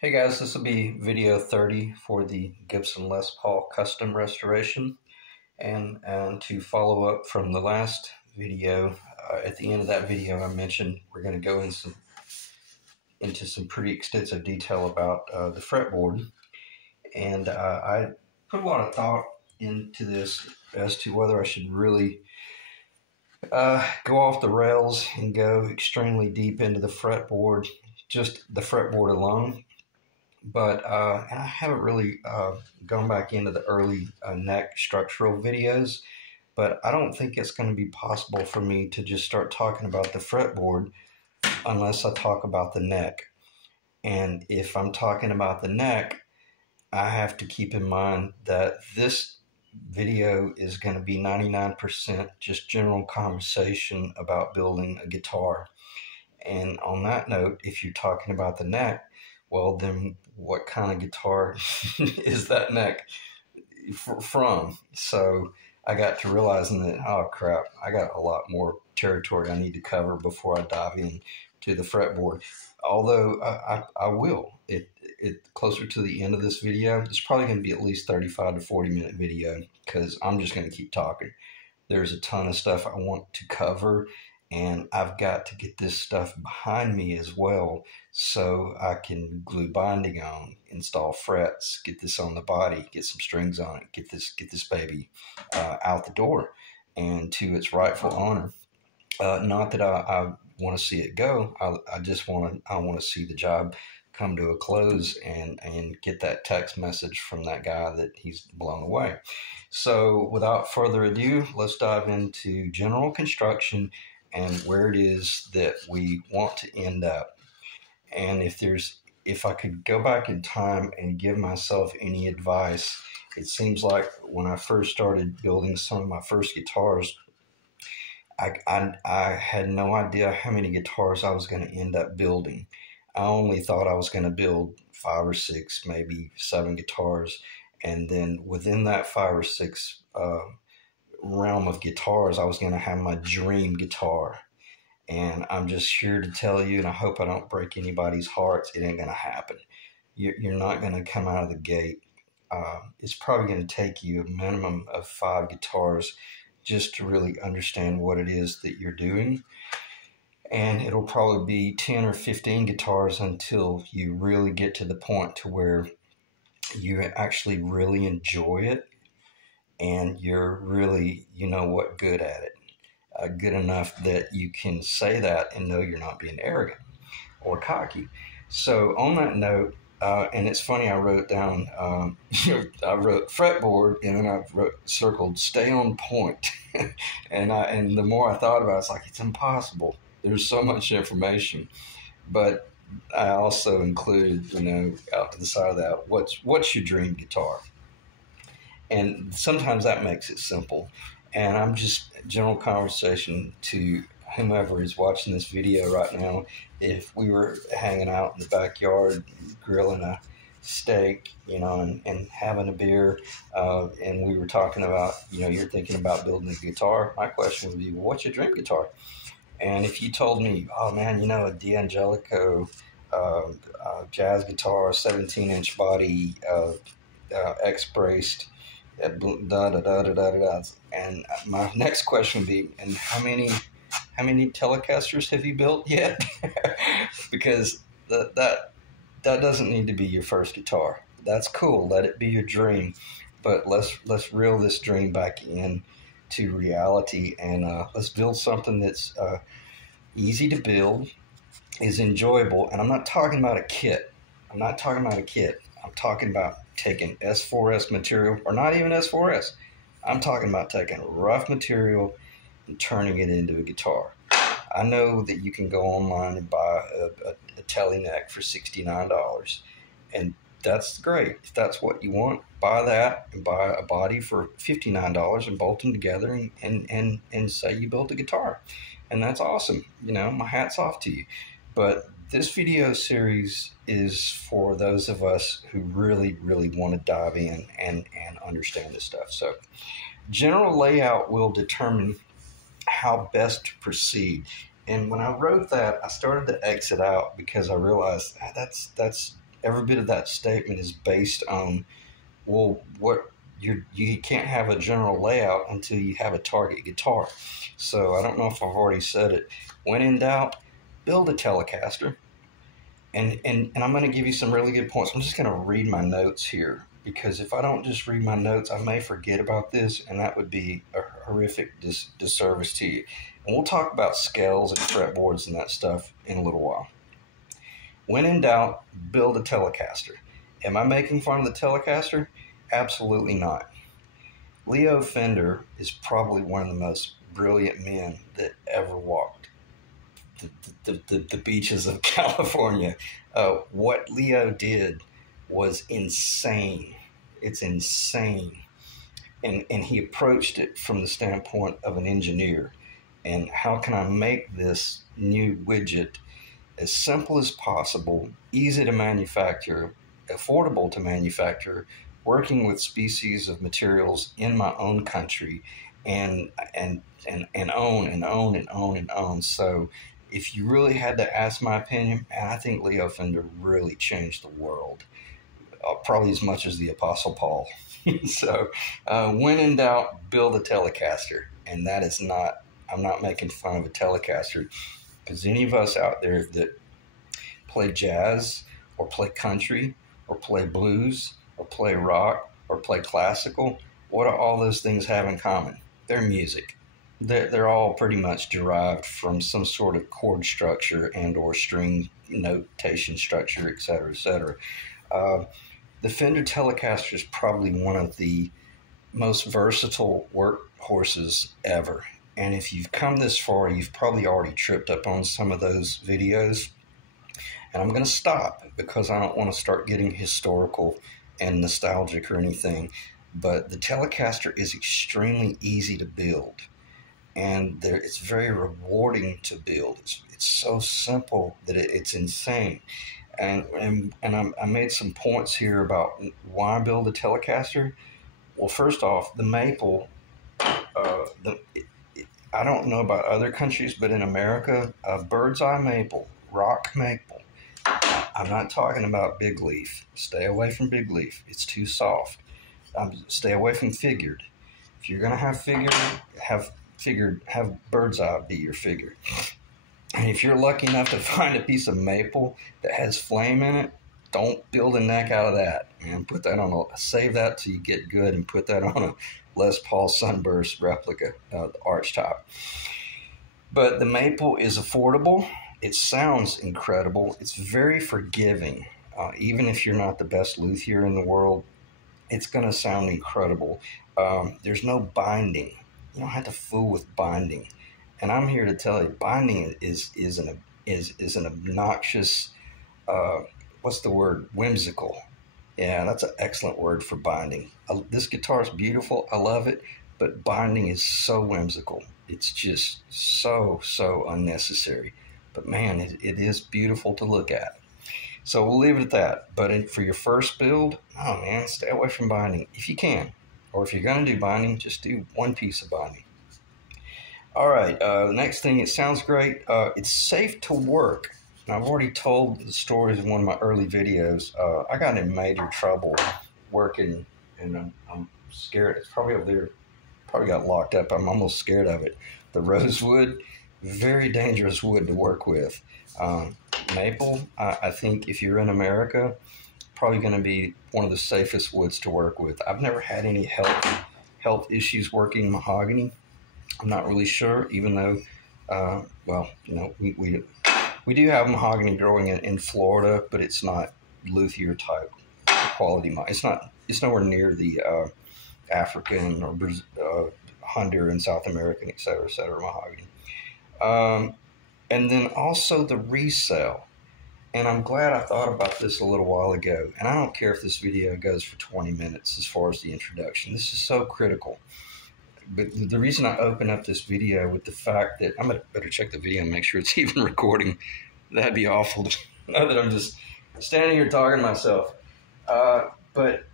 Hey guys, this will be video 30 for the Gibson Les Paul custom restoration. And to follow up from the last video, at the end of that video I mentioned we're going to go into some pretty extensive detail about the fretboard. And I put a lot of thought into this as to whether I should really go off the rails and go extremely deep into the fretboard, just the fretboard alone. But I haven't really gone back into the early neck structural videos, but I don't think it's going to be possible for me to just start talking about the fretboard unless I talk about the neck. And if I'm talking about the neck, I have to keep in mind that this video is going to be 99% just general conversation about building a guitar. And on that note, if you're talking about the neck, well, then what kind of guitar is that neck from? So I got to realizing that, oh crap, I got a lot more territory I need to cover before I dive in to the fretboard. Although I will. It closer to the end of this video, it's probably going to be at least 35 to 40 minute video because I'm just going to keep talking. There's a ton of stuff I want to cover, and I've got to get this stuff behind me as well so I can glue binding on, install frets, get this on the body, get some strings on it, get this baby out the door and to its rightful owner. Not that I want to see it go. I just want to see the job come to a close and get that text message from that guy that he's blown away. So without further ado, let's dive into general construction and where it is that we want to end up. And if I could go back in time and give myself any advice, it seems like when I first started building some of my first guitars, I had no idea how many guitars I was going to end up building. I only thought I was going to build 5 or 6, maybe 7 guitars. And then within that 5 or 6 realm of guitars, I was going to have my dream guitar. And I'm just here to tell you, and I hope I don't break anybody's hearts, it ain't going to happen. You're not going to come out of the gate. It's probably going to take you a minimum of 5 guitars just to really understand what it is that you're doing. And it'll probably be 10 or 15 guitars until you really get to the point to where you actually really enjoy it and you're really, good at it. Good enough that you can say that and know you're not being arrogant or cocky. So on that note, and it's funny, I wrote down, I wrote fretboard and then I circled stay on point. and the more I thought about it, it's like, it's impossible. There's so much information, but I also included, out to the side of that, what's your dream guitar? And sometimes that makes it simple. And I'm just general conversation to whomever is watching this video right now. If we were hanging out in the backyard, grilling a steak, and having a beer, and we were talking about, you're thinking about building a guitar, my question would be, well, what's your dream guitar? And if you told me, oh man, a D'Angelico jazz guitar, 17-inch body, X-braced, and my next question would be, and how many Telecasters have you built yet? Because that doesn't need to be your first guitar. That's cool. Let it be your dream, but let's reel this dream back in to reality, and let's build something that's easy to build, is enjoyable. And I'm not talking about a kit. I'm talking about taking S4S material, or not even S4S. I'm talking about taking rough material and turning it into a guitar. I know that you can go online and buy a Tele neck for $69, and that's great. If that's what you want, buy that and buy a body for $59 and bolt them together and say you built a guitar. And that's awesome. My hat's off to you. But this video series is for those of us who really, really want to dive in and understand this stuff. So general layout will determine how best to proceed. And when I wrote that, I started to exit out because I realized that's every bit of that statement is based on, well, you can't have a general layout until you have a target guitar. So I don't know if I've already said it. When in doubt, build a Telecaster. And I'm going to give you some really good points. I'm just going to read my notes here, because if I don't just read my notes, I may forget about this, and that would be a horrific disservice to you. And we'll talk about scales and fretboards and that stuff in a little while. When in doubt, build a Telecaster. Am I making fun of the Telecaster? Absolutely not. Leo Fender is probably one of the most brilliant men that ever walked the beaches of California. What Leo did was insane. It's insane. And he approached it from the standpoint of an engineer. And how can I make this new widget as simple as possible, easy to manufacture, affordable to manufacture, working with species of materials in my own country, and own. So if you really had to ask my opinion, I think Leo Fender really changed the world, probably as much as the Apostle Paul. So when in doubt, build a Telecaster. And that is not, I'm not making fun of a Telecaster, because any of us out there that play jazz or play country or play blues or play rock or play classical, what do all those things have in common? They're music. They're all pretty much derived from some sort of chord structure and or string notation structure, et cetera, et cetera. The Fender Telecaster is probably one of the most versatile workhorses ever. And if you've come this far, you've probably already tripped up on some of those videos. And I'm going to stop because I don't want to start getting historical and nostalgic or anything. But the Telecaster is extremely easy to build. And it's very rewarding to build. It's so simple that it's insane. And I made some points here about why build a Telecaster. Well, first off, the maple, I don't know about other countries, but in America, bird's eye maple, rock maple. I'm not talking about big leaf. Stay away from big leaf. It's too soft. Stay away from figured. If you're going to have figured, have bird's eye be your figure. And if you're lucky enough to find a piece of maple that has flame in it, don't build a neck out of that, man. Put that on save that till you get good and put that on a Les Paul Sunburst replica, the arch top. But the maple is affordable. It sounds incredible. It's very forgiving. Even if you're not the best luthier in the world, it's going to sound incredible. There's no binding. You don't have to fool with binding. And I'm here to tell you, binding is an obnoxious, what's the word? Whimsical. Yeah, that's an excellent word for binding. This guitar is beautiful. I love it. But binding is so whimsical. It's just so unnecessary. But man, it is beautiful to look at. So we'll leave it at that. But for your first build, oh man, stay away from binding if you can. Or if you're going to do binding, just do one piece of binding. All right, the next thing, it sounds great. It's safe to work. Now, I've already told the stories in one of my early videos. I got in major trouble working, and I'm scared. It's probably over there. Probably got locked up. I'm almost scared of it. The rosewood, very dangerous wood to work with. Maple, I think if you're in America, probably going to be one of the safest woods to work with. I've never had any health issues working mahogany. I'm not really sure, even though, well, you know, we do have mahogany growing in Florida, but it's not luthier type quality. It's nowhere near the African or Honduran, South American, et cetera, mahogany. And then also the resale. And I'm glad I thought about this a little while ago. And I don't care if this video goes for 20 minutes as far as the introduction. This is so critical. But the reason I open up this video with the fact that I'm going to better check the video and make sure it's even recording. That'd be awful to know that I'm just standing here talking to myself. But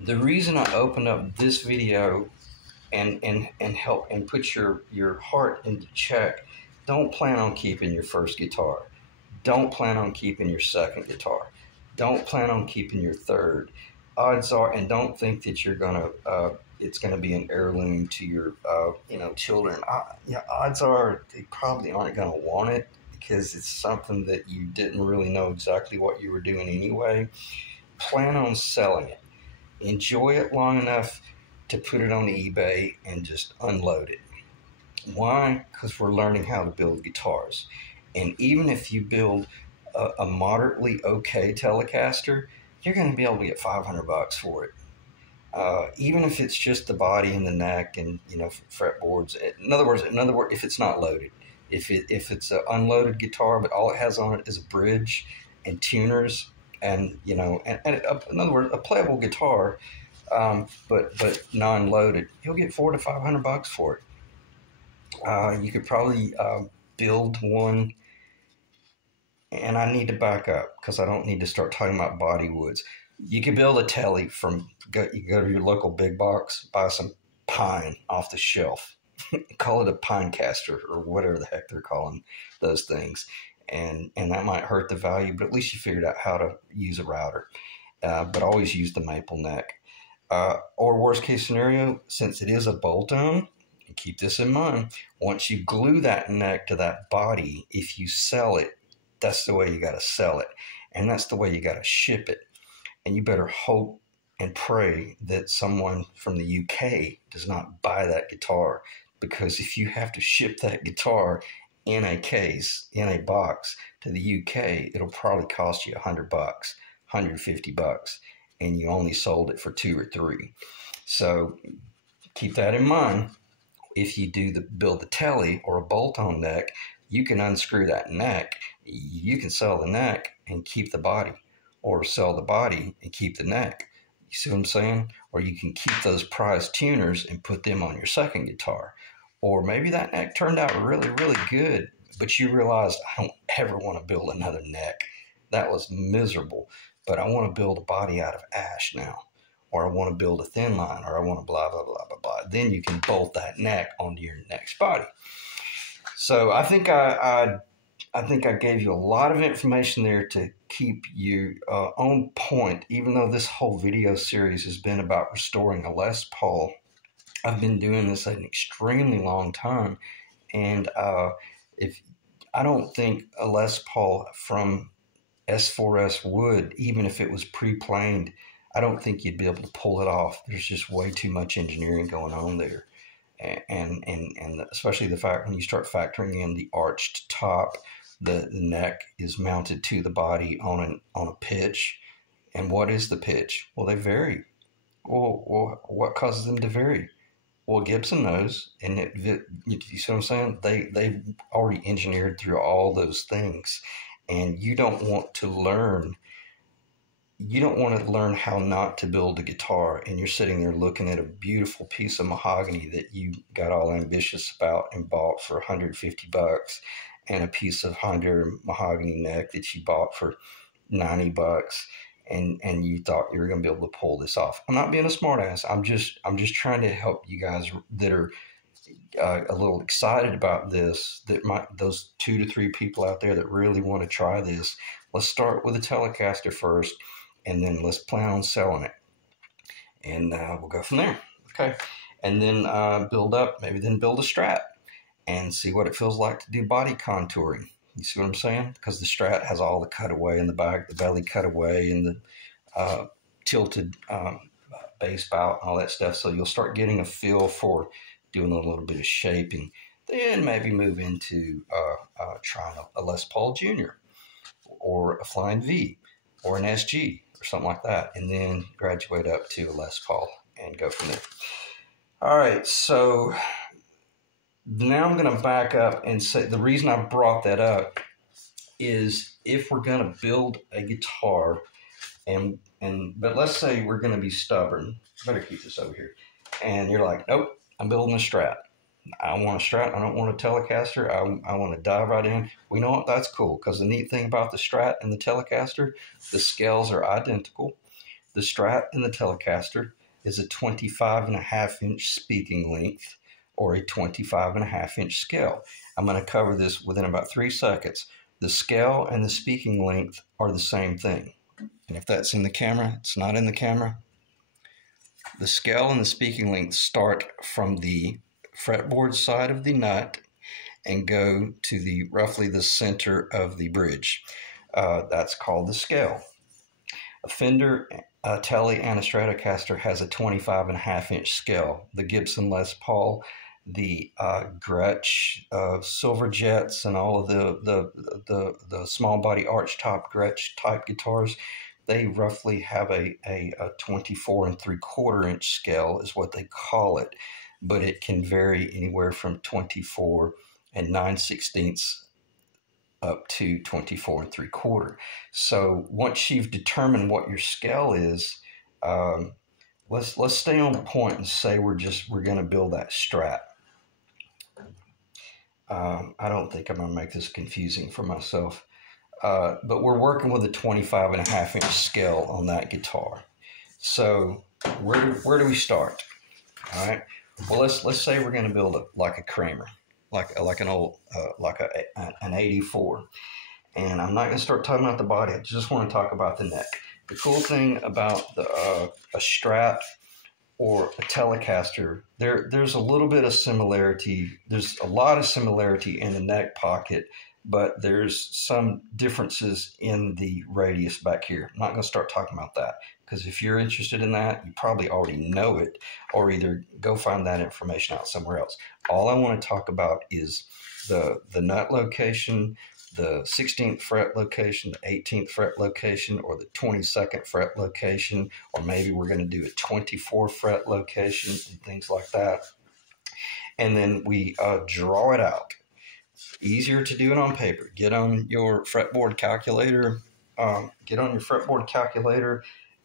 the reason I open up this video and help and put your heart into check, don't plan on keeping your first guitar. Don't plan on keeping your second guitar. don't plan on keeping your third. Odds are, and don't think that you're gonna it's gonna be an heirloom to your children. Yeah, odds are they probably aren't gonna want it because it's something that you didn't really know exactly what you were doing anyway. Plan on selling it. Enjoy it long enough to put it on eBay and just unload it. Why? Because we're learning how to build guitars. And even if you build a moderately okay Telecaster, you're going to be able to get $500 for it. Even if it's just the body and the neck and fretboards. In other words, if it's not loaded, if it's an unloaded guitar but all it has on it is a bridge and tuners and in other words, a playable guitar, but non-loaded, you'll get $400 to $500 for it. You could probably build one, and I need to back up because I don't need to start talking about body woods. You could build a telly you go to your local big box, buy some pine off the shelf, call it a pine caster or whatever the heck they're calling those things, and that might hurt the value, but at least you figured out how to use a router. But always use the maple neck. Or worst case scenario, since it is a bolt-on, and keep this in mind, once you glue that neck to that body, if you sell it, that's the way you got to sell it. And that's the way you got to ship it. And you better hope and pray that someone from the UK does not buy that guitar. Because if you have to ship that guitar in a case, in a box to the UK, it'll probably cost you $100, $150, and you only sold it for $2 or $3. So keep that in mind. If you build the telly or a bolt-on neck, you can unscrew that neck. You can sell the neck and keep the body, or sell the body and keep the neck. You see what I'm saying? Or you can keep those prize tuners and put them on your second guitar. Or maybe that neck turned out really, really good, but you realized, I don't ever want to build another neck. That was miserable, but I want to build a body out of ash now. Or I want to build a thin line, or I want to blah, blah, blah, blah, blah. Then you can bolt that neck onto your next body. So I think I gave you a lot of information there to keep you on point, even though this whole video series has been about restoring a Les Paul. I've been doing this an extremely long time, and if I don't think a Les Paul from S4S wood, even if it was pre-planed, I don't think you'd be able to pull it off. There's just way too much engineering going on there. And especially the fact when you start factoring in the arched top, the neck is mounted to the body on a pitch. And what is the pitch? Well, they vary. Well, what causes them to vary? Well, Gibson knows, and you see what I'm saying? They've already engineered through all those things, and you don't want to learn how not to build a guitar, and you're sitting there looking at a beautiful piece of mahogany that you got all ambitious about and bought for $150, and a piece of Honda mahogany neck that you bought for $90, and you thought you were going to be able to pull this off. I'm not being a smartass. I'm just trying to help you guys that are a little excited about this, those 2 to 3 people out there that really want to try this. Let's start with a Telecaster first, and then let's plan on selling it, and we'll go from there. Okay, and then build up. Maybe then build a Strat and see what it feels like to do body contouring. You see what I'm saying? Because the Strat has all the cutaway in the back, the belly cutaway, and the tilted bass bout and all that stuff. So you'll start getting a feel for doing a little bit of shaping. Then maybe move into trying a Les Paul Jr. or a Flying V or an SG or something like that, and then graduate up to a Les Paul and go from there. All right, so now I'm going to back up and say the reason I brought that up is if we're going to build a guitar, but let's say we're going to be stubborn. Better keep this over here. And you're like, nope, I'm building a Strat. I want a Strat. I don't want a Telecaster. I want to dive right in. We know what? That's cool, because the neat thing about the Strat and the Telecaster, the scales are identical. The Strat and the Telecaster is a 25.5-inch speaking length or a 25.5-inch scale. I'm going to cover this within about 3 seconds. The scale and the speaking length are the same thing. and if that's in the camera, it's not in the camera. The scale and the speaking length start from the fretboard side of the nut and go to the roughly the center of the bridge. That's called the scale. A Fender, a Tele, and a Stratocaster has a 25.5-inch scale. The Gibson Les Paul, the Gretsch, Silver Jets, and all of the small body arch top Gretsch type guitars, they roughly have a 24 3/4-inch scale is what they call it, but it can vary anywhere from 24 9/16 up to 24 3/4. So once you've determined what your scale is, let's stay on point and say we're going to build that Strat. I don't think I'm going to make this confusing for myself, but we're working with a 25.5-inch scale on that guitar. So where do we start? All right. Well, let's say we're going to build like a Kramer, like an old an 84, and I'm not going to start talking about the body. I just want to talk about the neck. The cool thing about a Strat or a Telecaster, there's a little bit of similarity. There's a lot of similarity in the neck pocket, but there's some differences in the radius back here. I'm not going to start talking about that, because if you're interested in that, you probably already know it, or either go find that information out somewhere else. All I want to talk about is the nut location, the 16th fret location, the 18th fret location, or the 22nd fret location, or maybe we're going to do a 24 fret location and things like that. And then we draw it out. Easier to do it on paper. Get on your fretboard calculator.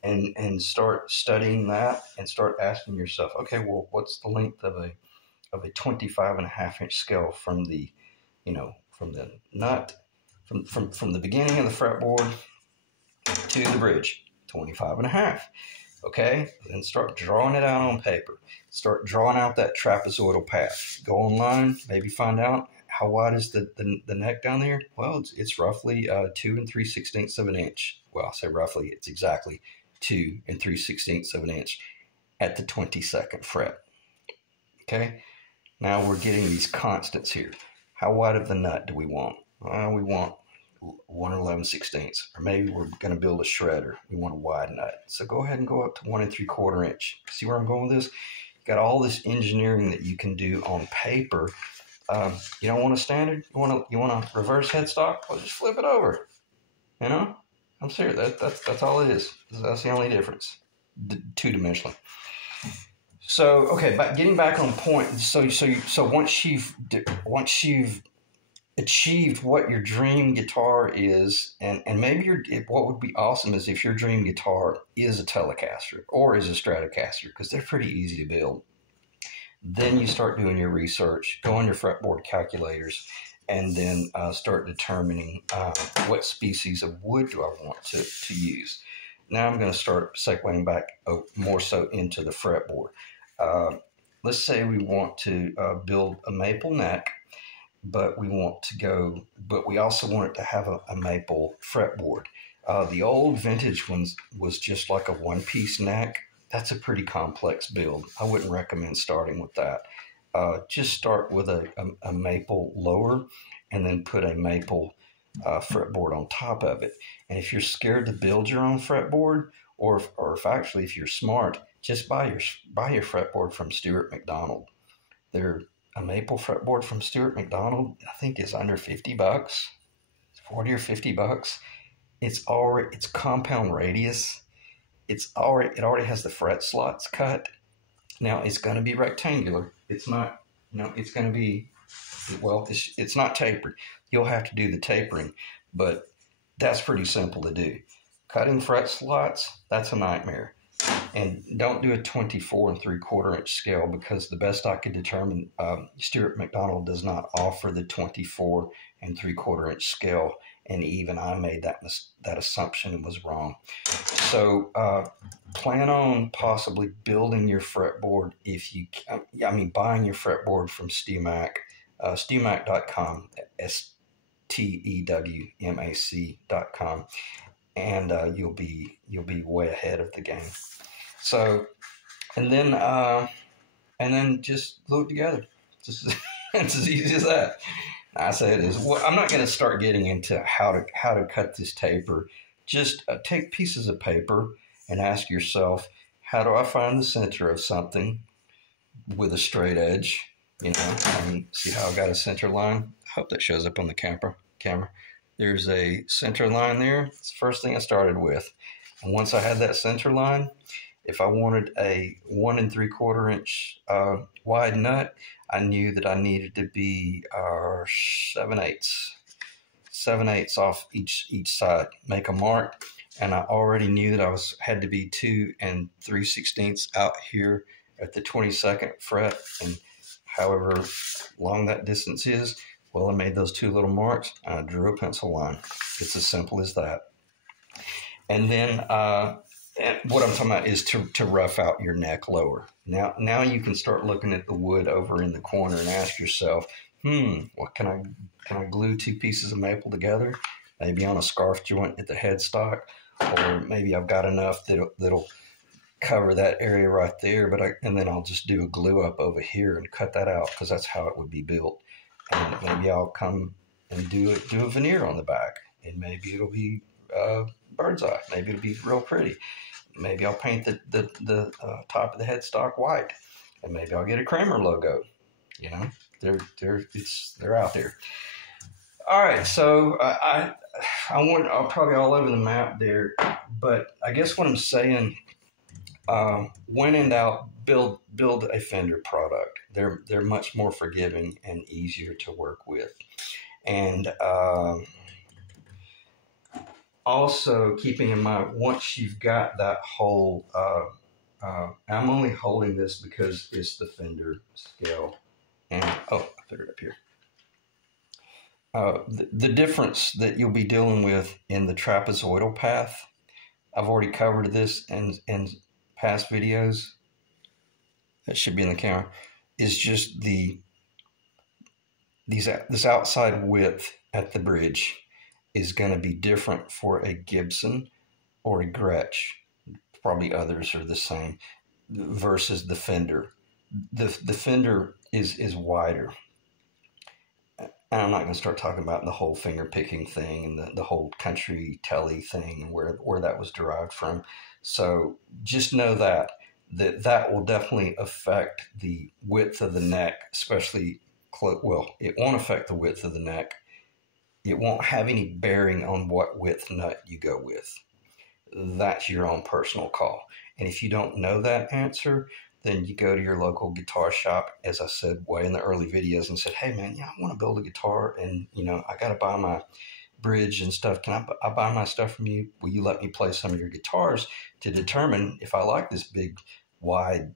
And start studying that, and start asking yourself, okay, well, what's the length of a 25.5-inch scale from the nut, from the beginning of the fretboard to the bridge? 25.5. Okay, then start drawing it out on paper. Start drawing out that trapezoidal path. Go online, maybe find out how wide is the neck down there. Well, it's roughly 2 3/16 of an inch. Well, I'll say roughly. It's exactly 2 3/16 of an inch at the 22nd fret. Okay, now we're getting these constants here. How wide of the nut do we want? We want 1 11/16, or maybe we're going to build a shredder. We want a wide nut. So go ahead and go up to 1 3/4 inch. See where I'm going with this? You got all this engineering that you can do on paper. You don't want a standard? You want a reverse headstock? Well, just flip it over. You know? I'm serious. That's all it is. That's the only difference. Two-dimensionally. So, okay, but getting back on point. So once you've achieved what your dream guitar is, and maybe what would be awesome is if your dream guitar is a Telecaster or is a Stratocaster, because they're pretty easy to build. Then you start doing your research, go on your fretboard calculators, and then start determining what species of wood do I want to use. Now I'm going to start segueing back more so into the fretboard. Let's say we want to build a maple neck, but we also want it to have a maple fretboard. The old vintage ones was just like a one-piece neck. That's a pretty complex build. I wouldn't recommend starting with that. Just start with a maple lower, and then put a maple fretboard on top of it. And if you're scared to build your own fretboard, or if you're smart, just buy your fretboard from Stuart McDonald. A maple fretboard from Stuart McDonald, I think, is under $50, $40 or $50. It's compound radius. It already has the fret slots cut. Now it's going to be rectangular. It's not, it's going to be, it's not tapered. You'll have to do the tapering, but that's pretty simple to do. Cutting fret slots, that's a nightmare. And don't do a 24 3/4 inch scale, because the best I could determine, Stuart McDonald does not offer the 24 3/4 inch scale. And even I made that assumption and was wrong. So plan on possibly building your fretboard buying your fretboard from StewMac, stewmac.com, STEWMAC.com. and you'll be way ahead of the game. So, and then just glue it together. Just it's as easy as that. I say it is. Well, I'm not going to start getting into how to cut this taper. Just take pieces of paper and ask yourself, how do I find the center of something with a straight edge? You know, see how I've got a center line? I hope that shows up on the camera. There's a center line there. It's the first thing I started with. And once I had that center line, if I wanted a 1 3/4 inch wide nut, I knew that I needed to be 7/8 off each side. Make a mark, and I already knew that I had to be 2 3/16 out here at the 22nd fret, and however long that distance is, well, I made those 2 little marks, and I drew a pencil line. It's as simple as that. And then what I'm talking about is to rough out your neck lower. Now you can start looking at the wood over in the corner and ask yourself, what can I glue 2 pieces of maple together? Maybe on a scarf joint at the headstock, or maybe I've got enough that'll cover that area right there, and then I'll just do a glue up over here and cut that out, because that's how it would be built. And maybe I'll come and do a veneer on the back, and maybe it'll be bird's eye. Maybe it'll be real pretty. Maybe I'll paint the top of the headstock white, and maybe I'll get a Kramer logo. You know, they're out there. All right, so I'm probably all over the map there, but I guess what I'm saying, when in doubt, build a Fender product. They're much more forgiving and easier to work with, and also keeping in mind, once you've got that whole, I'm only holding this because it's the Fender scale, and I put it up here. The difference that you'll be dealing with in the trapezoidal path, I've already covered this in past videos. That should be in the camera. Is just this outside width at the bridge is going to be different for a Gibson or a Gretsch. Probably others are the same, versus the Fender. The Fender is wider. And I'm not going to start talking about the whole finger picking thing and the whole country telly thing and where that was derived from. So just know that will definitely affect the width of the neck, especially, well, it won't affect the width of the neck. It won't have any bearing on what width nut you go with. That's your own personal call. And if you don't know that answer, then you go to your local guitar shop, as I said way in the early videos, and said, hey man, I want to build a guitar, and I got to buy my bridge and stuff. Can I buy my stuff from you? Will you let me play some of your guitars to determine if I like this big wide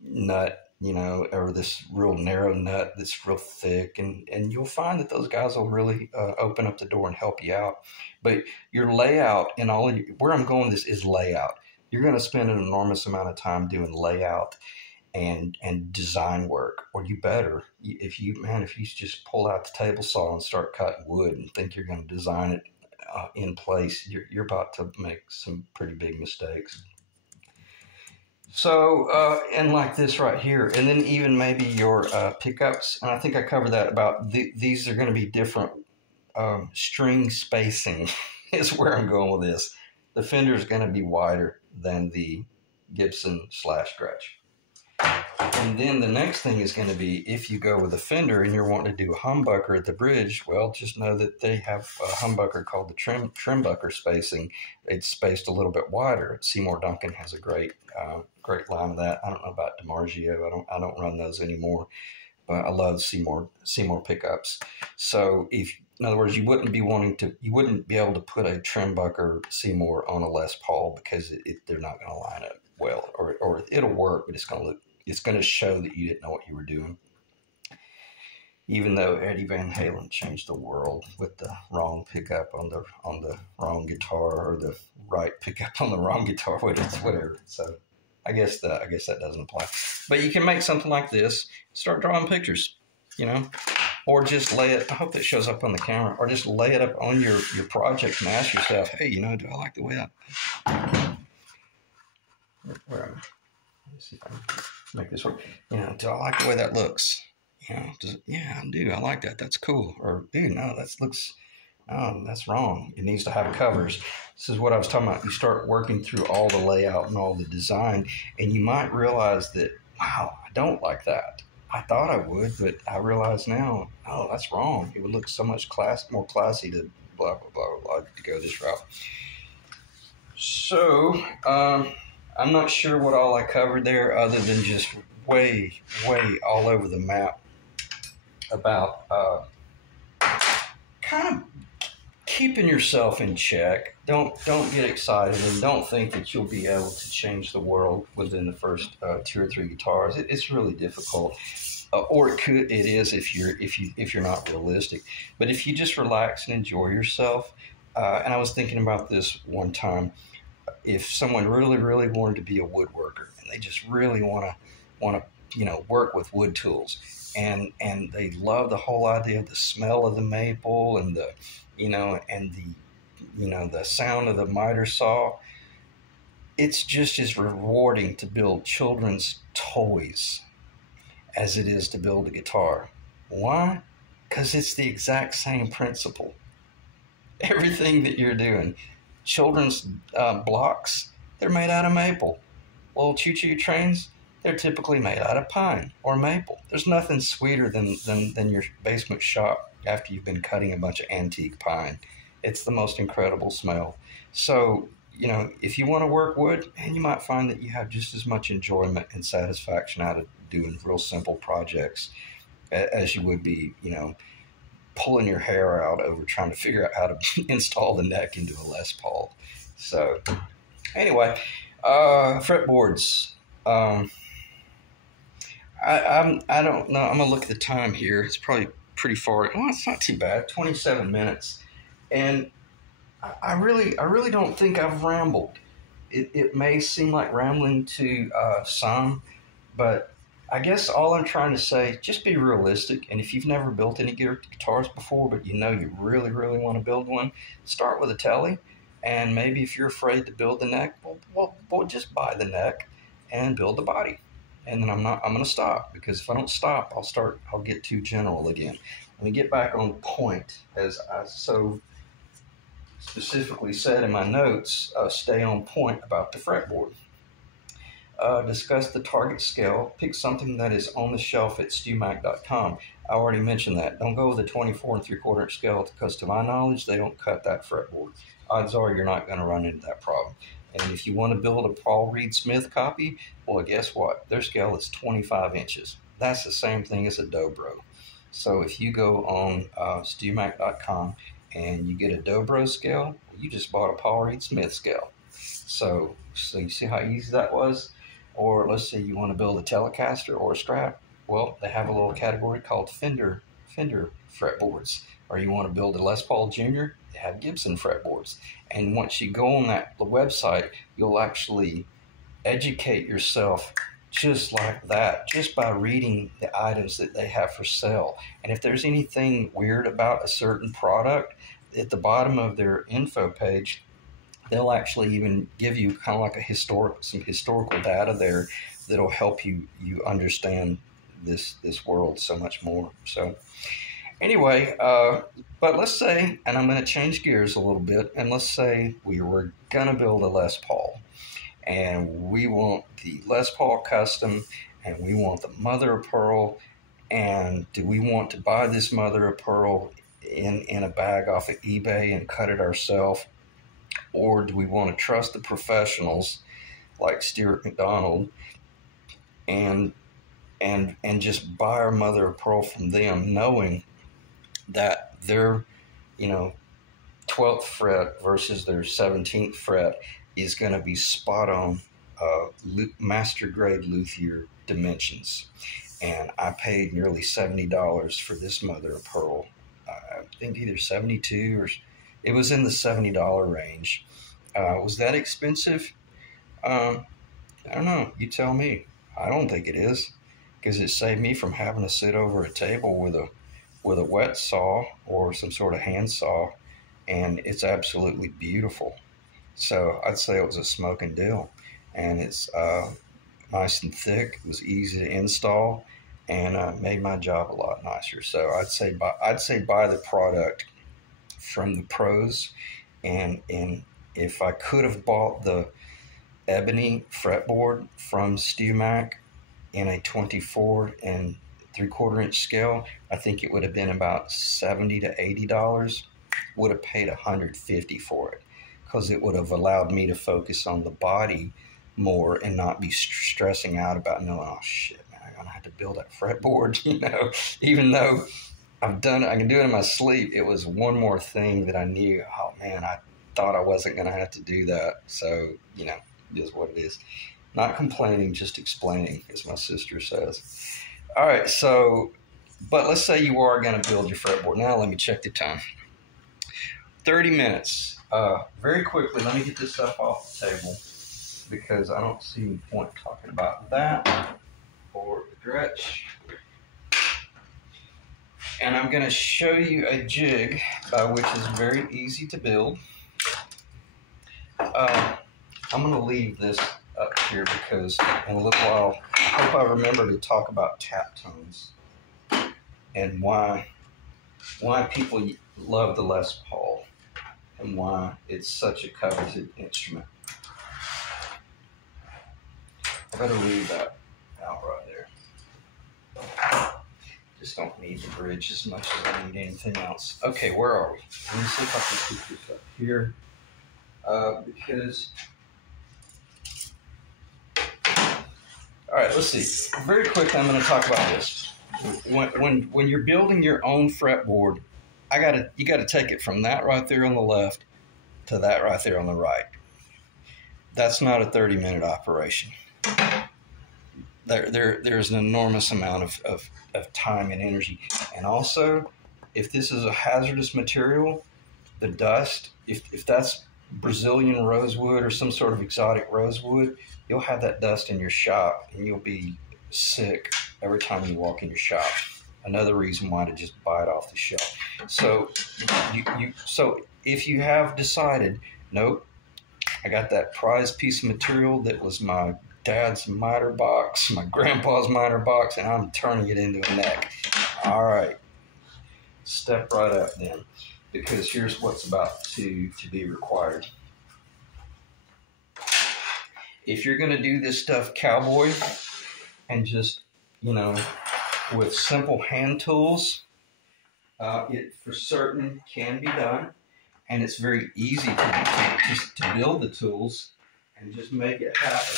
nut, or this real narrow nut that's real thick, and you'll find that those guys will really open up the door and help you out. But your layout and where I'm going with this is layout. You're going to spend an enormous amount of time doing layout and design work, or you better. If you just pull out the table saw and start cutting wood and think you're going to design it in place, you're about to make some pretty big mistakes. So, and like this right here, and then even maybe your pickups, and I think I covered that about these are going to be different string spacing is where I'm going with this. The Fender is going to be wider than the Gibson / Gretsch. And then the next thing is going to be, if you go with a Fender and you're wanting to do a humbucker at the bridge, well, just know that they have a humbucker called the trimbucker spacing. It's spaced a little bit wider. Seymour Duncan has a great line of that. I don't know about DiMarzio. I don't run those anymore, but I love Seymour pickups. So in other words, you wouldn't be able to put a trimbucker Seymour on a Les Paul, because they're not going to line up well, or it'll work, but it's going to show that you didn't know what you were doing. Even though Eddie Van Halen changed the world with the wrong pickup on the wrong guitar, or the right pickup on the wrong guitar, whatever. So I guess that doesn't apply. But you can make something like this. Start drawing pictures, or just lay it. I hope that shows up on the camera. Or just lay it up on your project and ask yourself, hey, you know, do I like the way that? Where am I? Let me see if I can make this work. You know, do I like the way that looks? You know, yeah, I do. I like that. That's cool. Or, dude, no, that looks. Oh, that's wrong. It needs to have covers. This is what I was talking about. You start working through all the layout and all the design, and you might realize that, wow, I don't like that. I thought I would, but I realize now, oh, that's wrong. It would look so much more classy to blah, blah, blah, blah, to go this route. So, I'm not sure what all I covered there other than just way, way all over the map about kind of keeping yourself in check. Don't get excited, and don't think that you'll be able to change the world within the first 2 or 3 guitars. It's really difficult, or it is if you're not realistic. But if you just relax and enjoy yourself, and I was thinking about this one time. If someone really, really wanted to be a woodworker and they just really want to work with wood tools, and they love the whole idea of the smell of the maple and the the sound of the miter saw, it's just as rewarding to build children's toys as it is to build a guitar. Why? Because it's the exact same principle. Everything that you're doing. Children's blocks, they're made out of maple. Little choo-choo trains, they're typically made out of pine or maple. There's nothing sweeter than your basement shop after you've been cutting a bunch of antique pine. It's the most incredible smell. So, if you want to work wood, and you might find that you have just as much enjoyment and satisfaction out of doing real simple projects as you would be, pulling your hair out over trying to figure out how to install the neck into a Les Paul. So, anyway, fretboards. I don't know. I'm gonna look at the time here. It's probably pretty far. Well, it's not too bad. 27 minutes, and I really don't think I've rambled. It may seem like rambling to some, but I guess all I'm trying to say, just be realistic. And if you've never built any guitars before, but you really, really want to build one, start with a Tele. And maybe if you're afraid to build the neck, well, just buy the neck and build the body. And then I'm going to stop, because if I don't stop, I'll get too general again. Let me get back on point, as I so specifically said in my notes, stay on point about the fretboard. Discuss the target scale. Pick something that is on the shelf at StuMac.com. I already mentioned that. Don't go with a 24 3/4 inch scale, because to my knowledge, they don't cut that fretboard. Odds are you're not going to run into that problem. And if you want to build a Paul Reed Smith copy, well, guess what? Their scale is 25 inches. That's the same thing as a Dobro. So if you go on StuMac.com and you get a Dobro scale, you just bought a Paul Reed Smith scale. So you see how easy that was? Or let's say you want to build a Telecaster or a Strat. Well, they have a little category called Fender fretboards. Or you want to build a Les Paul Jr., they have Gibson fretboards. And once you go on the website, you'll actually educate yourself just like that, just by reading the items that they have for sale. And if there's anything weird about a certain product, at the bottom of their info page, they'll actually even give you kind of like some historical data there that'll help you understand this world so much more. So anyway, but let's say, and I'm going to change gears a little bit, and let's say we were going to build a Les Paul, and we want the Les Paul Custom, and we want the mother of pearl. And do we want to buy this mother of pearl in a bag off of eBay and cut it ourselves? Or do we want to trust the professionals like Stuart McDonald and just buy our mother of pearl from them, knowing that their 12th fret versus their 17th fret is going to be spot on master grade luthier dimensions? And I paid nearly $70 for this mother of pearl. I think either 72 or it was in the $70 range. Was that expensive? I don't know. You tell me. I don't think it is, because it saved me from having to sit over a table with with a wet saw or some sort of hand saw, and it's absolutely beautiful. So I'd say it was a smoking deal, and it's nice and thick. It was easy to install, and made my job a lot nicer. So I'd say buy the product from the pros, and if I could have bought the ebony fretboard from StewMac in a 24 3/4 inch scale, I think it would have been about $70 to $80. Would have paid $150 for it, because it would have allowed me to focus on the body more and not be stressing out about knowing, oh shit, man, I'm gonna have to build that fretboard. Even though I can do it in my sleep, it was one more thing that I knew. Oh man, I thought I wasn't gonna have to do that. So it is what it is. Not complaining, just explaining, as my sister says. All right, so, but let's say you are going to build your fretboard. Now let me check the time. 30 minutes. Very quickly, let me get this stuff off the table, because I don't see any point talking about that or the Gretsch. And I'm going to show you a jig which is very easy to build. I'm going to leave this up here because in a little while, I hope I remember to talk about tap tones and why people love the Les Paul and why it's such a coveted instrument. I better leave that out right there. Just don't need the bridge as much as I need anything else. Okay, where are we? Let me see if I can keep this up here. Because, all right, let's see. Very quickly, I'm going to talk about this. When you're building your own fretboard, you gotta take it from that right there on the left to that right there on the right. That's not a 30-minute operation. There's an enormous amount of time and energy. And also, if this is a hazardous material, the dust, if that's Brazilian rosewood or some sort of exotic rosewood, you'll have that dust in your shop and you'll be sick every time you walk in your shop. Another reason why to just buy it off the shelf. So so if you have decided, nope, I got that prized piece of material that was my dad's miter box, my grandpa's miter box, and I'm turning it into a neck. All right, step right up then, because here's what's about to be required. If you're going to do this stuff cowboy and just, with simple hand tools, it for certain can be done, and it's very easy to build the tools and just make it happen.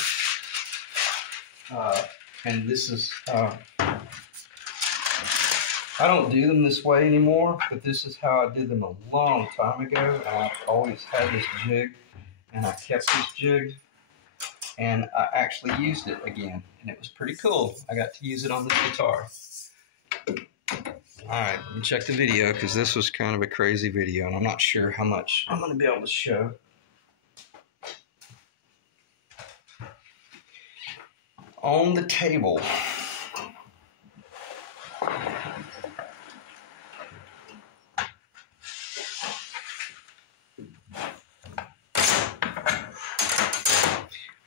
And this is, I don't do them this way anymore, but this is how I did them a long time ago. I've always had this jig, and I kept this jig, and I actually used it again, and it was pretty cool. I got to use it on the guitar. All right, let me check the video, because this was kind of a crazy video, and I'm not sure how much I'm going to be able to show. On the table,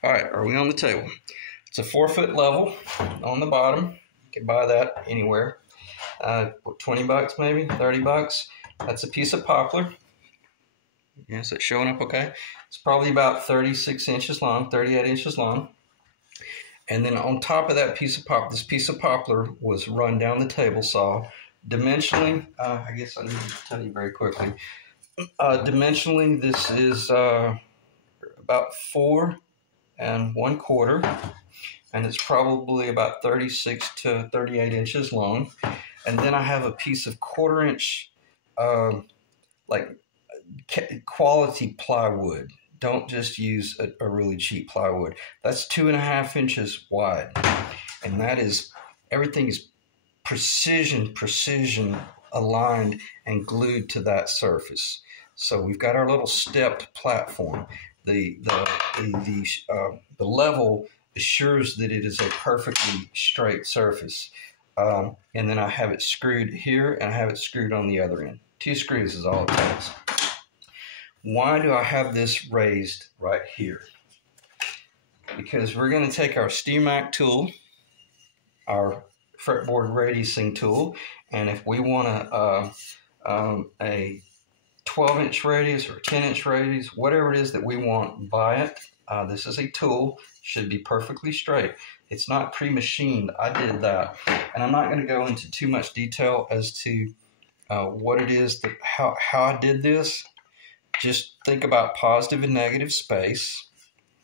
all right, are we on the table? It's a 4-foot level on the bottom. You can buy that anywhere. $20 maybe, $30. That's a piece of poplar. Yes, it's showing up okay. It's probably about 36 inches long, 38 inches long. And then on top of that piece of poplar, this piece of poplar was run down the table saw. Dimensionally, I guess I need to tell you very quickly. Dimensionally, this is about 4 1/4, and it's probably about 36 to 38 inches long. And then I have a piece of 1/4 inch, like quality plywood. Don't just use a really cheap plywood. That's 2.5 inches wide, and that is, everything is precision aligned and glued to that surface. So we've got our little stepped platform. The level assures that it is a perfectly straight surface. and then I have it screwed here and I have it screwed on the other end. 2 screws is all it takes. Why do I have this raised right here? Because we're going to take our SteerMac tool, our fretboard radiusing tool, and if we want a 12-inch radius or 10-inch radius, whatever it is that we want, buy it. This is a tool, should be perfectly straight. It's not pre-machined. I did that, and I'm not going to go into too much detail as to what it is that how I did this. Just think about positive and negative space.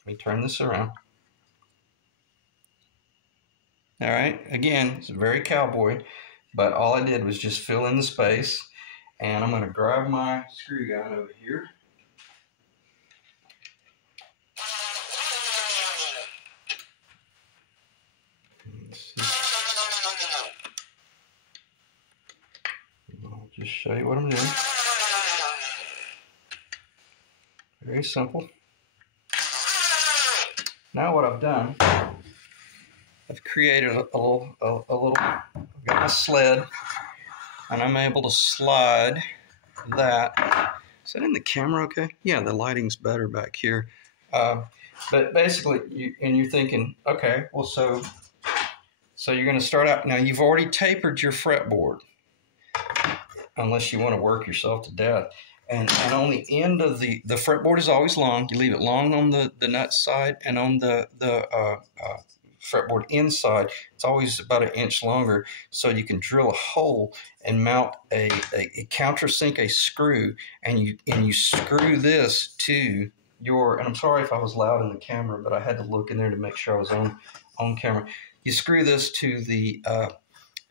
Let me turn this around. All right, again, it's very cowboy, but all I did was just fill in the space, and I'm going to grab my screw gun over here. I'll just show you what I'm doing. Very simple. Now what I've done, I've created a little, I've got my sled, and I'm able to slide that. Is that in the camera okay? Yeah, the lighting's better back here. But basically, you're thinking, okay, well, so you're going to start out. Now, you've already tapered your fretboard, unless you want to work yourself to death. And on the end of the fretboard is always long. You leave it long on the nut side, and on the fretboard inside, it's always about 1 inch longer, so you can drill a hole and mount a countersink, a screw, and you screw this to your, and I'm sorry if I was loud in the camera, but I had to look in there to make sure I was on camera. You screw this to the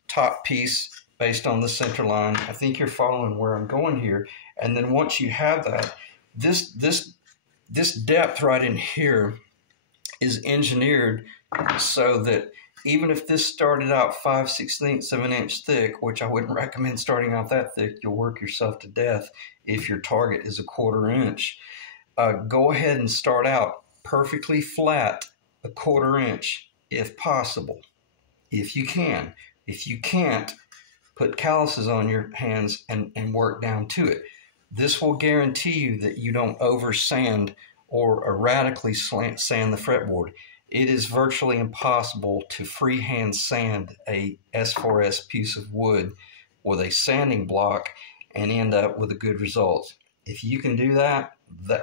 top piece based on the center line. I think you're following where I'm going here. And then once you have that, this depth right in here is engineered so that even if this started out 5/16 of an inch thick, which I wouldn't recommend starting out that thick, you'll work yourself to death if your target is 1/4 inch. Go ahead and start out perfectly flat, 1/4 inch if possible, if you can. If you can't, put calluses on your hands and work down to it. This will guarantee you that you don't over sand or erratically sand the fretboard. It is virtually impossible to freehand sand a S4S piece of wood with a sanding block and end up with a good result. If you can do that,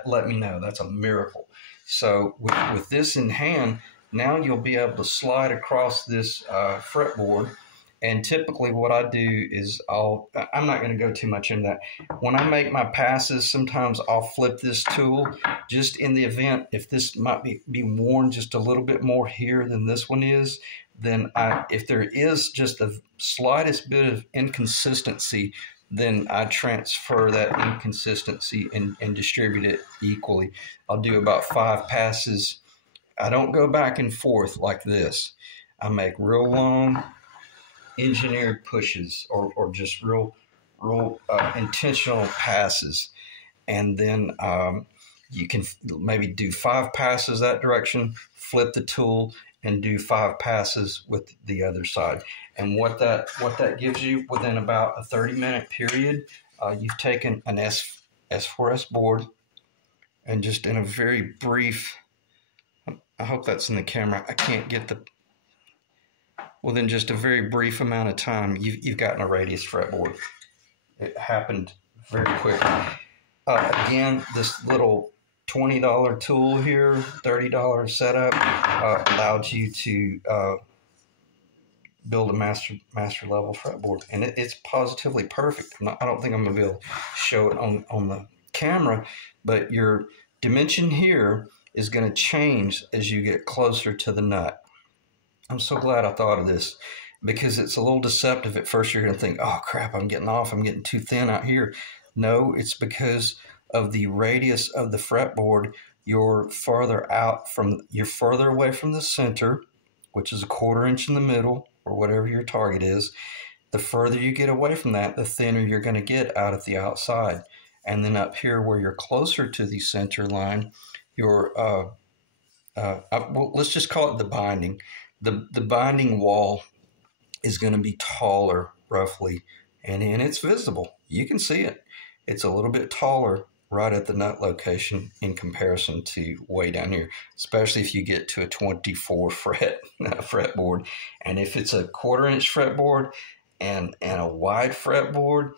let me know. That's a miracle. So with this in hand, now you'll be able to slide across this fretboard. And typically what I do is I'm not going to go too much into that. When I make my passes, sometimes I'll flip this tool just in the event if this might be worn just a little bit more here than this one is, then if there is just the slightest bit of inconsistency, then I transfer that inconsistency and distribute it equally. I'll do about 5 passes. I don't go back and forth like this. I make real long engineered pushes or just real intentional passes, and then you can maybe do 5 passes that direction, flip the tool, and do 5 passes with the other side. And what that gives you within about a 30-minute period, you've taken an S4S board and just in a very brief, I hope that's in the camera, I can't get the, within just a very brief amount of time, you've gotten a radius fretboard. It happened very quick. Again, this little $20 tool here, $30 setup, allowed you to build a master level fretboard, and it's positively perfect. I don't think I'm going to be able to show it on the camera, but your dimension here is going to change as you get closer to the nut. I'm so glad I thought of this, because it's a little deceptive at first. You're going to think, oh crap, I'm getting too thin out here. No, it's because of the radius of the fretboard. You're further away from the center, which is 1/4 inch in the middle, or whatever your target is. The further you get away from that, the thinner you're going to get out at the outside. And then up here where you're closer to the center line, well, let's just call it the binding. The binding wall is going to be taller roughly, and it's visible. You can see it. It's a little bit taller right at the nut location in comparison to way down here, especially if you get to a 24 fret fretboard. And if it's a 1/4-inch fretboard and a wide fretboard,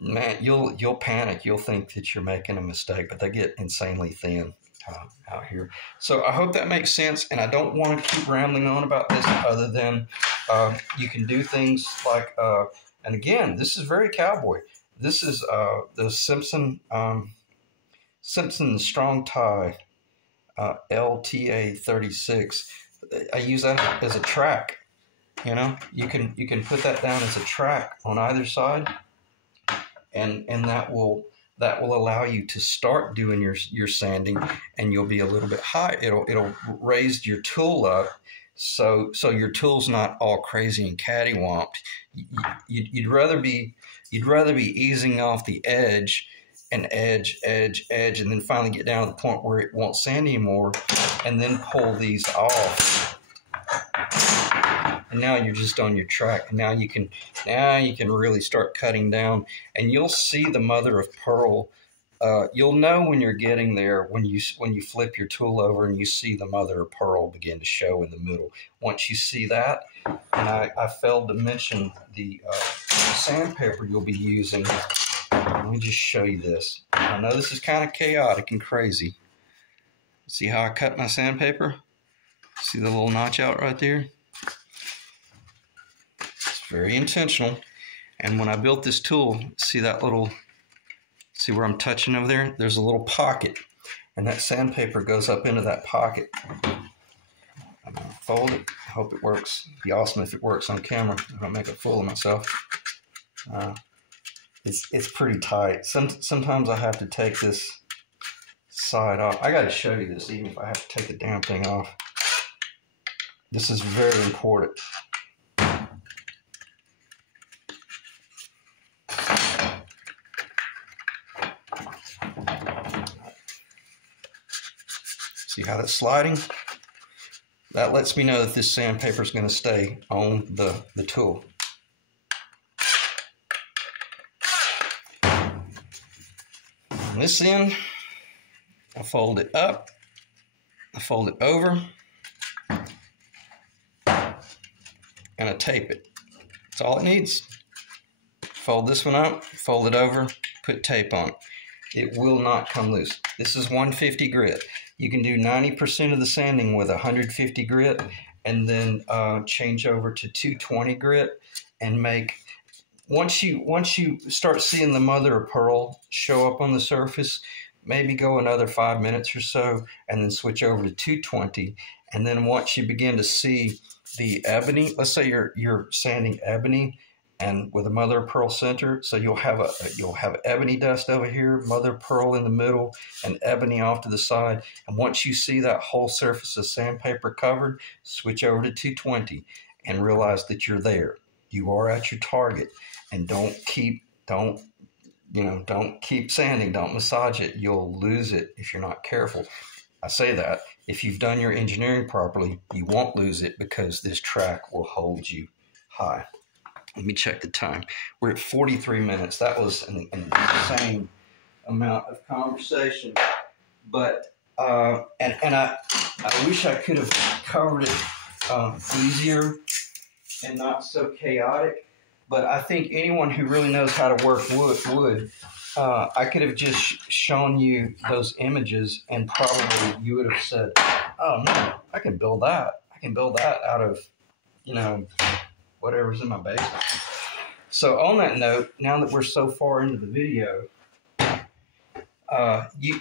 man, you'll panic. You'll think that you're making a mistake, but they get insanely thin out here. So I hope that makes sense, and I don't want to keep rambling on about this other than you can do things like, and again, this is very cowboy. This is the Simpson Strong Tie LTA 36. I use that as a track. You know, you can put that down as a track on either side, and that will allow you to start doing your sanding, and you'll be a little bit high. It'll raise your tool up, so your tool's not all crazy and cattywamped. You'd rather be easing off the edge, and edge, and then finally get down to the point where it won't sand anymore, and then pull these off. And now you're just on your track. And now you can really start cutting down, and you'll see the mother of pearl. You'll know when you're getting there when you flip your tool over and you see the mother of pearl begin to show in the middle. Once you see that, and I failed to mention the sandpaper you'll be using. Let me just show you this. I know this is kind of chaotic and crazy. See how I cut my sandpaper? See the little notch out right there? It's very intentional. And when I built this tool, see where I'm touching over there? There's a little pocket, and that sandpaper goes up into that pocket. I'm gonna fold it. I hope it works. It'd be awesome if it works on camera. I don't make a fool of myself. It's pretty tight. Sometimes I have to take this side off. I got to show you this, even if I have to take the damn thing off. This is very important. See how that's sliding? That lets me know that this sandpaper is going to stay on the tool. On this end, I fold it up, I fold it over, and I tape it. That's all it needs. Fold this one up, fold it over, put tape on it. It will not come loose. This is 150 grit. You can do 90% of the sanding with 150 grit, and then change over to 220 grit and make. Once you start seeing the mother of pearl show up on the surface, maybe go another 5 minutes or so, and then switch over to 220. And then once you begin to see the ebony, let's say you're sanding ebony, and with a mother of pearl center, so you'll have ebony dust over here, mother of pearl in the middle, and ebony off to the side. And once you see that whole surface of sandpaper covered, switch over to 220 and realize that you're there. You are at your target, and don't keep sanding, don't massage it. You'll lose it if you're not careful. I say that if you've done your engineering properly, you won't lose it because this track will hold you high. Let me check the time. We're at 43 minutes. That was an insane amount of conversation. But and I wish I could have covered it easier and not so chaotic. But I think anyone who really knows how to work would. I could have just shown you those images, and probably you would have said, "Oh no, I can build that. I can build that out of, whatever's in my basement." So on that note, now that we're so far into the video,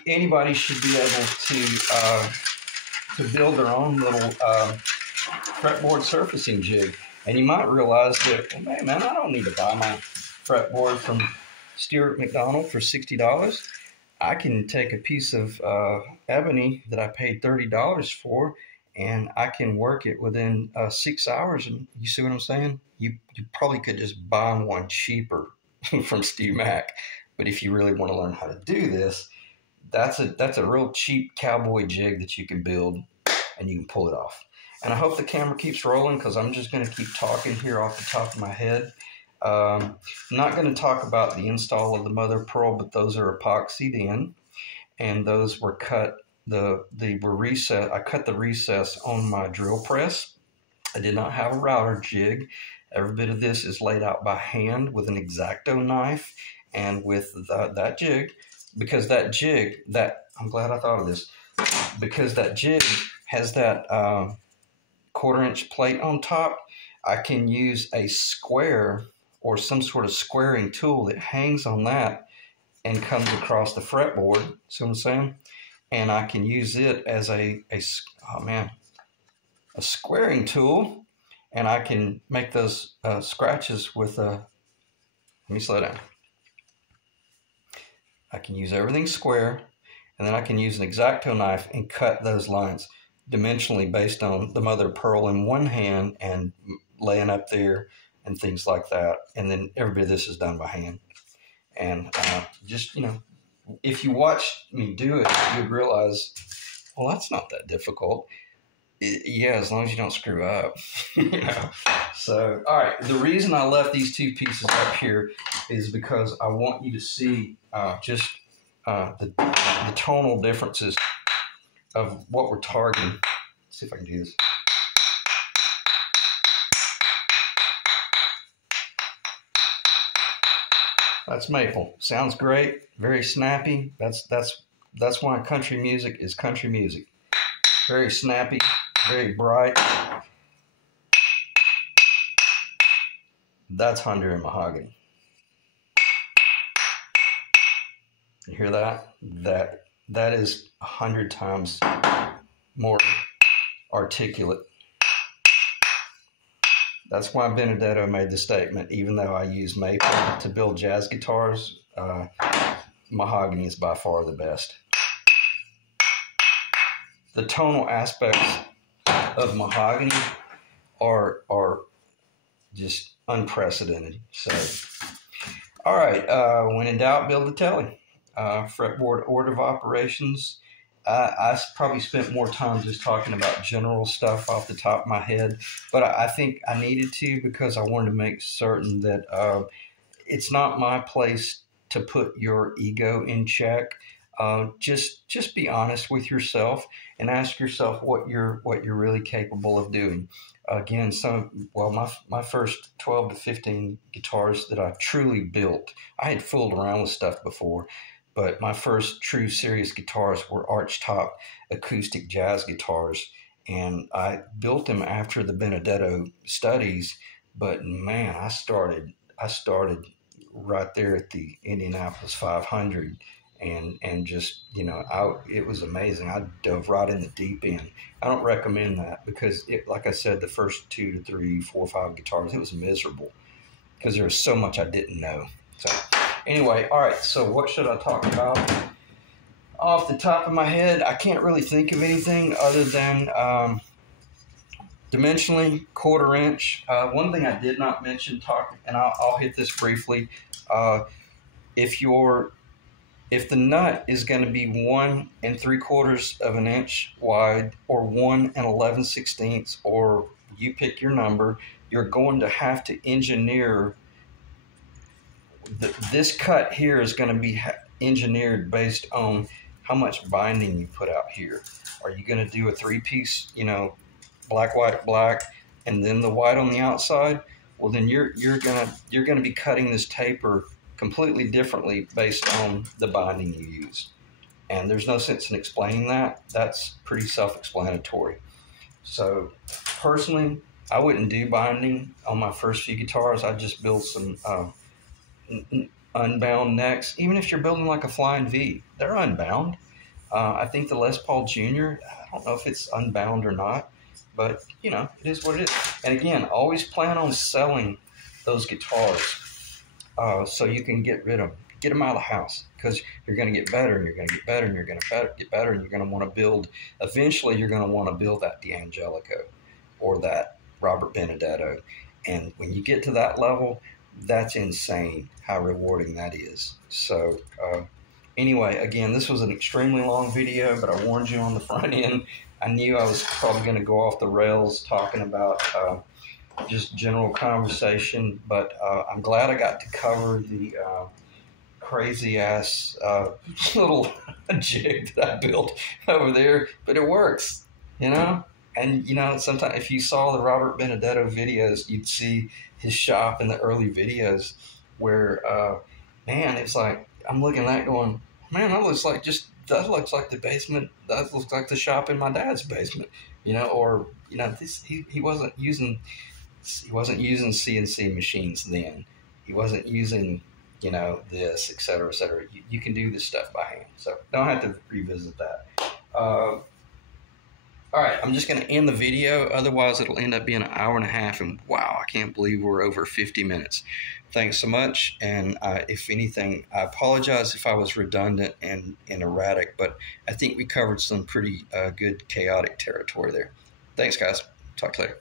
anybody should be able to build their own little fretboard surfacing jig. And you might realize that, well, hey man, I don't need to buy my fretboard from Stuart McDonald for $60. I can take a piece of ebony that I paid $30 for, and I can work it within 6 hours. And you see what I'm saying? You probably could just buy one cheaper from Steve Mac. But if you really want to learn how to do this, that's a real cheap cowboy jig that you can build, and you can pull it off. And I hope the camera keeps rolling because I'm just going to keep talking here off the top of my head. I'm not going to talk about the install of the mother of pearl, but those are epoxied in, and those were cut. They were recess. I cut the recess on my drill press. I did not have a router jig. Every bit of this is laid out by hand with an X-Acto knife and with that jig, because that jig, I'm glad I thought of this, because that jig has that 1/4 inch plate on top. I can use a square or some sort of squaring tool that hangs on that and comes across the fretboard. See what I'm saying? And I can use it as a squaring tool, and I can make those scratches with a, let me slow down. I can use everything square, and then I can use an X-Acto knife and cut those lines dimensionally based on the mother of pearl in one hand and laying up there and things like that. And then every bit of this is done by hand. And just, if you watch me do it, you'd realize, well, that's not that difficult. Yeah, as long as you don't screw up. So, all right. The reason I left these two pieces up here is because I want you to see just the tonal differences of what we're targeting. Let's see if I can do this. That's maple. Sounds great. Very snappy. That's why country music is country music. Very snappy. Very bright. That's Honduran mahogany. You hear that? That is 100 times more articulate. That's why Benedetto made the statement, even though I use maple to build jazz guitars, mahogany is by far the best. The tonal aspects of mahogany are just unprecedented. So, all right, when in doubt, build a telly. Fretboard order of operations. I probably spent more time just talking about general stuff off the top of my head, but I think I needed to because I wanted to make certain that it's not my place to put your ego in check. Just be honest with yourself and ask yourself what you're really capable of doing. Again, my first 12 to 15 guitars that I truly built, I had fooled around with stuff before, but my first true serious guitars were archtop acoustic jazz guitars, and I built them after the Benedetto studies. But man, I started right there at the Indianapolis 500. And just, it was amazing. I dove right in the deep end. I don't recommend that because, like I said, the first 2 to 3, 4, 5 guitars, it was miserable because there was so much I didn't know. So anyway, all right, so what should I talk about? Off the top of my head, I can't really think of anything other than dimensionally, 1/4 inch. One thing I did not mention, and I'll hit this briefly. If the nut is going to be 1 3/4 inch wide, or 1 11/16, or you pick your number, you're going to have to engineer. This cut here is going to be engineered based on how much binding you put out here. Are you going to do a 3-piece, black, white, black, and then the white on the outside? Well, then you're going to be cutting this taper completely differently based on the binding you use. And there's no sense in explaining that. That's pretty self-explanatory. So personally, I wouldn't do binding on my first few guitars. I'd just build some unbound necks. Even if you're building like a Flying V, they're unbound. I think the Les Paul Jr., I don't know if it's unbound or not, but it is what it is. And again, always plan on selling those guitars. So you can get them out of the house, because you're going to get better, and you're going to get better, and you're going to get better, and you're going to want to build. Eventually, you're going to want to build that D'Angelico or that Robert Benedetto, and when you get to that level, that's insane how rewarding that is. So anyway, again, this was an extremely long video, but I warned you on the front end. I knew I was probably going to go off the rails talking about just general conversation, but I'm glad I got to cover the crazy ass little jig that I built over there, but it works, you know? And, you know, sometimes if you saw the Robert Benedetto videos, you'd see his shop in the early videos where, man, it's like, I'm looking at that going, man, that looks like the basement, that looks like the shop in my dad's basement, you know, or, you know, he wasn't using CNC machines then. He wasn't using, you know, this, et cetera, et cetera. You can do this stuff by hand. So don't have to revisit that. All right, I'm just going to end the video. Otherwise, it'll end up being an hour and a half. And wow, I can't believe we're over 50 minutes. Thanks so much. And if anything, I apologize if I was redundant and erratic, but I think we covered some pretty good chaotic territory there. Thanks, guys. Talk to you later.